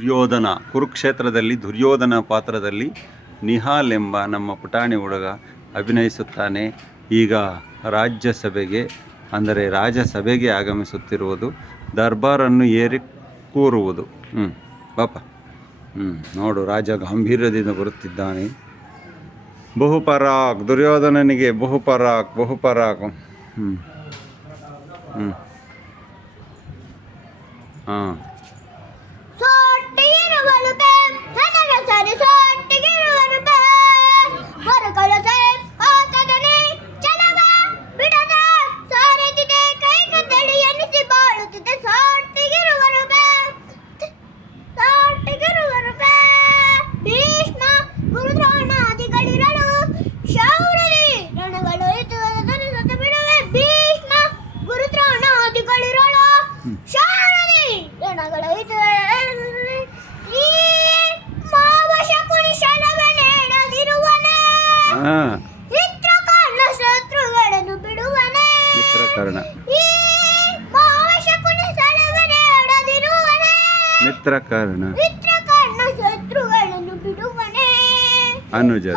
ದುರ್ಯೋಧನ, ಕುರುಕ್ಷೇತ್ರದಲ್ಲಿ ದುರ್ಯೋಧನ ಪಾತ್ರದಲ್ಲಿ ನಿಹಾಲ್ ಎಂಬ ನಮ್ಮ ಪುಟಾಣಿ ಹುಡುಗ ಅಭಿನಯಿಸುತ್ತಾನೆ. ಈಗ ರಾಜ್ಯಸಭೆಗೆ, ಅಂದರೆ ರಾಜಸಭೆಗೆ ಆಗಮಿಸುತ್ತಿರುವುದು ದರ್ಬಾರನ್ನು ಏರಿ ಕೂರುವುದು. ಹ್ಞೂ ಪಾಪ. ಹ್ಞೂ ನೋಡು, ರಾಜ ಗಾಂಭೀರ್ಯದಿಂದ ಬರುತ್ತಿದ್ದಾನೆ. ಬಹುಪರಾಕ್ ದುರ್ಯೋಧನನಿಗೆ ಬಹುಪರಾಕ್ ಬಹುಪರಾಕ್ ಹ್ಞೂ ಹ್ಞೂ ಹಾಂ. ಮಿತ್ರಕರ್ಣ ಮಿತ್ರ ಕಾರಣ. ಅನುಜರು.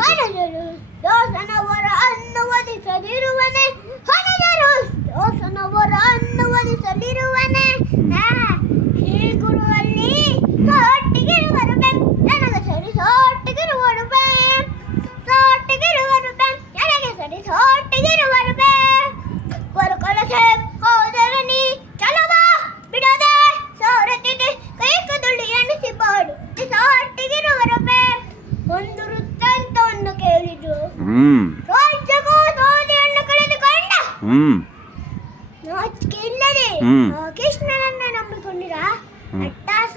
ಇಲ್ಲದೆ ಹ್ಮ್. ಆ ಕೃಷ್ಣನನ್ನ ನಂಬಿಕೊಂಡಿರ? ಅಟ್ಟಾಸ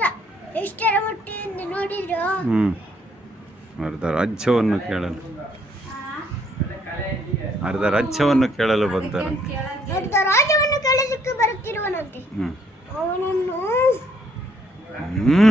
ಎಷ್ಟರ ಮುಟ್ಟಿ ಎಂದು ನೋಡಿದ್ರು? ಹ್ಞೂ ಅರ್ಧ ರಾಜ್ಯವನ್ನು ಕೇಳಲು. ಅರ್ಧ ರಾಜ್ಯವನ್ನು ಕೇಳಲು ಬಂತಾರೆ ಅರ್ಧ ರಾಜ್ಯವನ್ನು ಕೇಳಲಿಕ್ಕೆ ಬರುತ್ತಿರುವನಂತೆ. ಅವನನ್ನು ಹ್ಞೂ